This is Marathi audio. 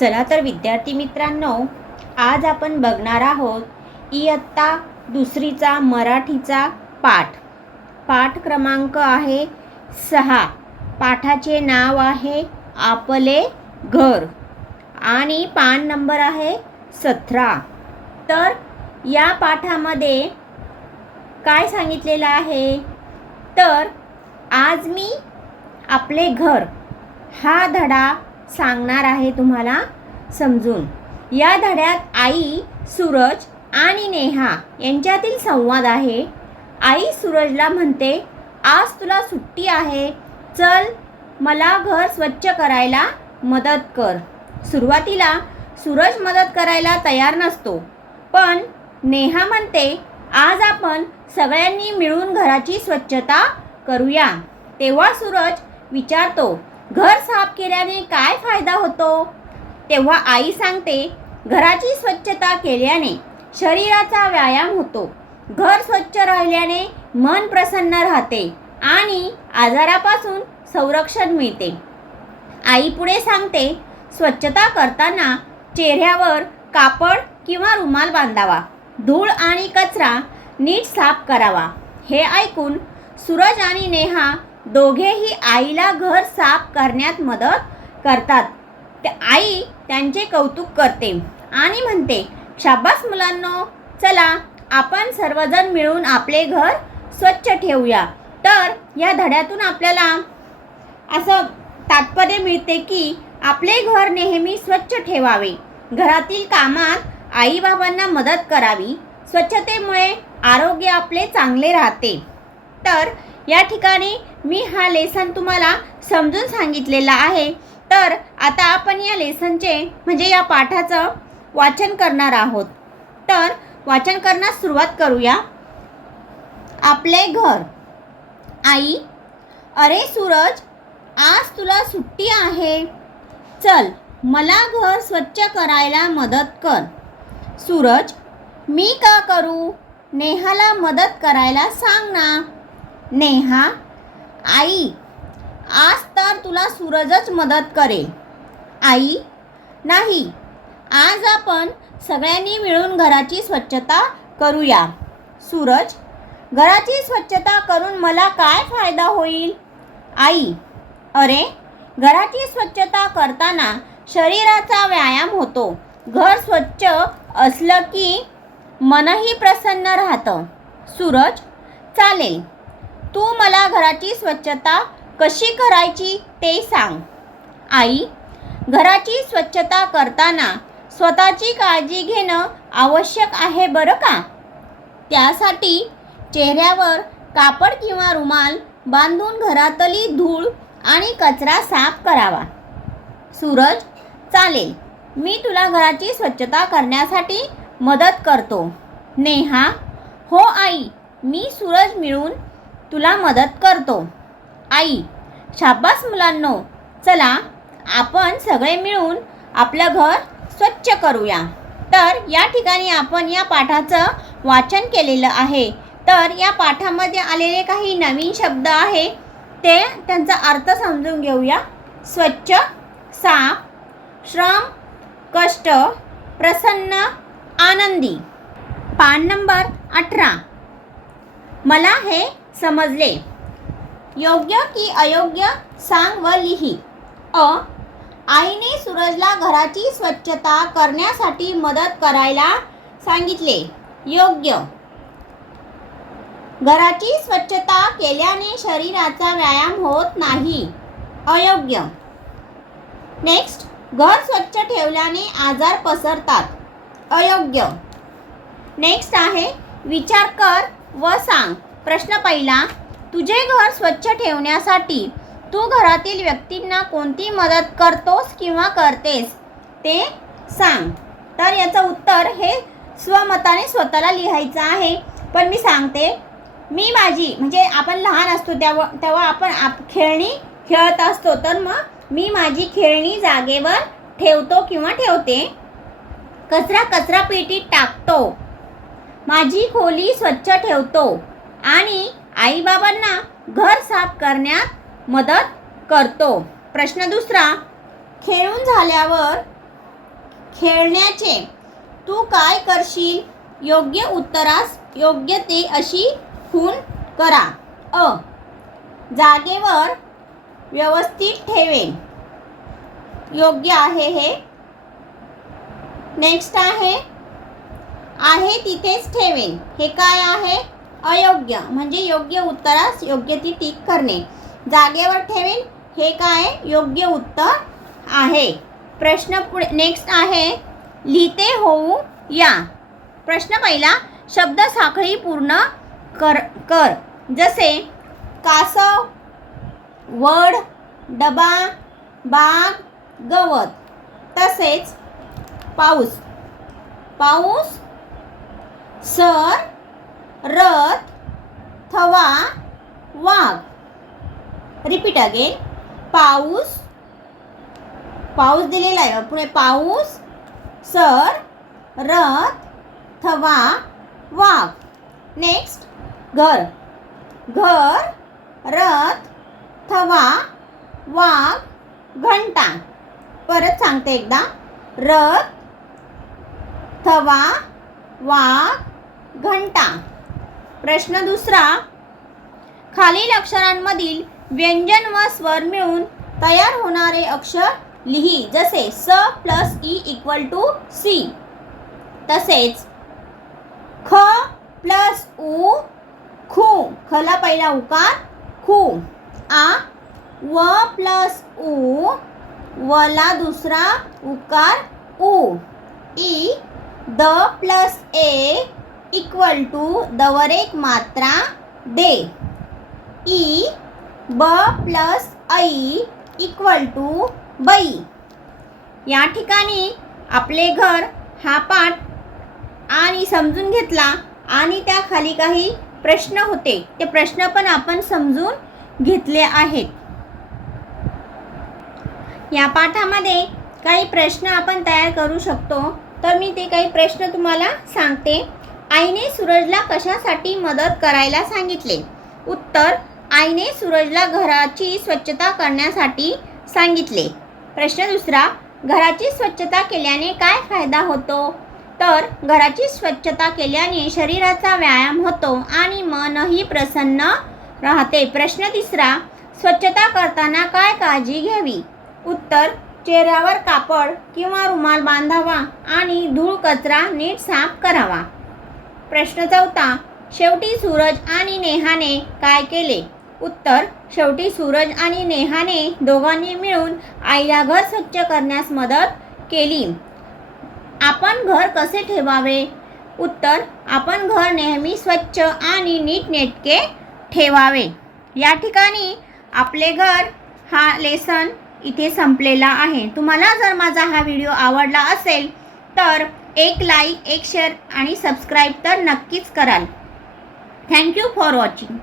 चला तर विद्यार्थी मित्रांनो, आज आपण बघणार आहोत इयत्ता दुसरीचा मराठीचा पाठ क्रमांक आहे 6. पाठाचे नाव आहे आपले घर आणि पान नंबर आहे 17. तर या पाठामध्ये काय सांगितलेलं आहे, तर आज मी आपले घर हा धडा सांगणार आहे तुम्हाला समजून. या धड्यात आई, सूरज आणि नेहा यांच्यातील संवाद आहे. आई सूरजला म्हणते, आज तुला सुट्टी आहे, चल मला घर स्वच्छ करायला मदत कर. सुरुवातीला सूरज मदत करायला तयार नसतो, पण नेहा म्हणते, आज आपण सगळ्यांनी मिळून घराची स्वच्छता करूया. तेव्हा सूरज विचारतो, घर साफ केल्याने काय फायदा होतो? तेव्हा आई सांगते, घराची स्वच्छता केल्याने शरीराचा व्यायाम होतो, घर स्वच्छ राहिल्याने मन प्रसन्न राहते आणि आजारापासून संरक्षण मिळते. आई पुढे सांगते, स्वच्छता करताना चेहऱ्यावर कापड किंवा रुमाल बांधावा, धूळ आणि कचरा नीट साफ करावा. हे ऐकून सूरज आणि नेहा दोघेही आईला घर साफ करण्यात मदत करतात. आई त्यांचे कौतुक करते आणि म्हणते, शाबास मुलांनो, चला आपण सर्वजण मिळून आपले घर स्वच्छ ठेवूया. तर या धड्यातून आपल्याला असं तात्पर्य मिळते की आपले घर नेहमी स्वच्छ ठेवावे, घरातील कामात आईबाबांना मदत करावी, स्वच्छतेमुळे आरोग्य आपले चांगले राहते. तर या ठिकाणी मी हा लेसन तुम्हाला समजून सांगितलेला आहे. तर आता आपण या लेसनचे म्हणजे या पाठाचं वाचन करणार आहोत. तर वाचन करण्यास सुरुवात करूया. आपले घर. आई, अरे सूरज, आज तुला सुट्टी आहे, चल मला घर स्वच्छ करायला मदत कर. सूरज, मी का करू? नेहाला मदत करायला सांग ना. नेहा, आई, आज तर तुला सूरजच मदत करेल. आई, नाही, आज आपण सगळ्यांनी मिळून घराची स्वच्छता करूया. सूरज, घराची स्वच्छता करून मला काय फायदा होईल? आई, अरे घराची स्वच्छता करताना शरीराचा व्यायाम होतो, घर स्वच्छ असलं की मनही प्रसन्न राहतं. सूरज, चालेल, तू मला घराची स्वच्छता कशी करायची ते सांग. आई, घराची स्वच्छता करताना स्वतःची काळजी घेणं आवश्यक आहे बरं का. त्यासाठी चेहऱ्यावर कापड किंवा रुमाल बांधून घरातली धूळ आणि कचरा साफ करावा. सूरज, चालेल, मी तुला घराची स्वच्छता करण्यासाठी मदत करतो. नेहा, हो आई, मी सूरज मिळून तुला मदत करतो. आई, शाबास मुलांनो, चला आपण सगळे मिळून आपलं घर स्वच्छ करूया. तर या ठिकाणी आपण या पाठाचं वाचन केलेलं आहे. तर या पाठामध्ये आलेले काही नवीन शब्द आहे ते त्यांचा अर्थ समजून घेऊया. स्वच्छ, साफ, श्रम, कष्ट, प्रसन्न, आनंदी. पान नंबर 18. मला हे समजले. योग्य की अयोग्य सांग व लिही. अ, आईने सूरजला घराची स्वच्छता करण्यासाठी मदत करायला सांगितले. योग्य. घराची स्वच्छता केल्याने शरीराचा व्यायाम होत नाही. अयोग्य. नेक्स्ट, घर स्वच्छ ठेवल्याने आजार पसरतात. अयोग्य. नेक्स्ट आहे, विचार कर व सांग. प्रश्न पहिला, तुझे घर स्वच्छ ठेवण्यासाठी तू घरातील व्यक्तींना कोणती मदत करतोस किंवा करतेस ते सांग. तर याचं उत्तर हे स्वमताने स्वतःला लिहायचं आहे. पण मी सांगते, मी माझी म्हणजे आपण लहान असतो तेव्हा आपण खेळणी खेळत असतो, तर मग मी माझी खेळणी जागेवर ठेवतो किंवा ठेवते. कचरा पेटीत टाकतो, माझी खोली स्वच्छ ठेवतो आणि आईबाबांना घर साफ करण्यात मदत करतो. प्रश्न दुसरा, खेळून झाल्यावर खेळण्याचे. तू काय करशील? योग्य उत्तरास योग्य ते अशी खूण करा. अ. जागेवर व्यवस्थित ठेवेन. योग्य आहे हे. नेक्स्ट आहे तिथेच ठेवेन. हे काय आहे? अयोग्य. म्हणजे योग्य उत्तरास योग्य ती टीक करणे. जागेवर ठेवेन हे काय? योग्य उत्तर आहे. प्रश्न पुढे नेक्स्ट आहे लिहिते होऊ या. प्रश्न पहिला, शब्द साखळी पूर्ण कर. जसे कासव, वड, डबा, बाग, गवत. तसेच पाऊस. सर, रथ, थवा, वाघ. Repeat again. पाऊस दिलेला आहे. पुढे पाऊस, सर, रथ, थवा, वाघ. नेक्स्ट घर. रथ, थवा, वाघ, घंटा. परत सांगते एकदा. रथ, थवा, वाघ, घंटा. प्रश्न दुसरा, खालील अक्षरांमधील व्यंजन व स्वर मिळून तयार होणारे अक्षर लिही. जसे स प्लस ई इक्वल टू सी. तसेच ख प्लस उ खू. खला पहिला उकार खू. आ. व प्लस उ वला दुसरा उकार उ. ई. द प्लस ए इक्वल टू दवर एक मात्रा दे. ई. ब प्लस ऐ इक्वल टू बाई. या ठिकाणी आपले घर हा पाठ आणि समजून घेतला आणि त्या खाली काही प्रश्न होते. ते प्रश्न पण आपण समजून घेतले आहेत. या पाठामध्ये काही प्रश्न आपण तयार करू शकतो. तर मी ते काही प्रश्न तुम्हाला सांगते. आईने सूरजला कशासाठी मदत करायला सांगितले? उत्तर, आईने सूरजला घराची स्वच्छता करण्यासाठी सांगितले. प्रश्न दुसरा, घराची स्वच्छता केल्याने काय फायदा होतो? तर घराची स्वच्छता केल्याने शरीराचा व्यायाम होतो आणि मनही प्रसन्न राहते. प्रश्न तिसरा, स्वच्छता करताना काय काळजी घ्यावी? उत्तर, चेहऱ्यावर कापड किंवा रुमाल बांधावा आणि धूळ कचरा नीट साफ करावा. प्रश्न चौथा, शेवटी सूरज आणि नेहाने काय केले? उत्तर, शेवटी सूरज आणि नेहाने दोघांनी मिळून आईला घर स्वच्छ करण्यास मदत केली. आपण घर कसे ठेवावे? उत्तर, आपण घर नेहमी स्वच्छ आणि नीटनेटके ठेवावे. या ठिकाणी आपले घर हा लेसन इथे संपलेला आहे. तुम्हाला जर माझा हा व्हिडिओ आवडला असेल तर एक लाईक, एक शेअर आणि सबस्क्राईब तर नक्कीच कराल. Thank you for watching.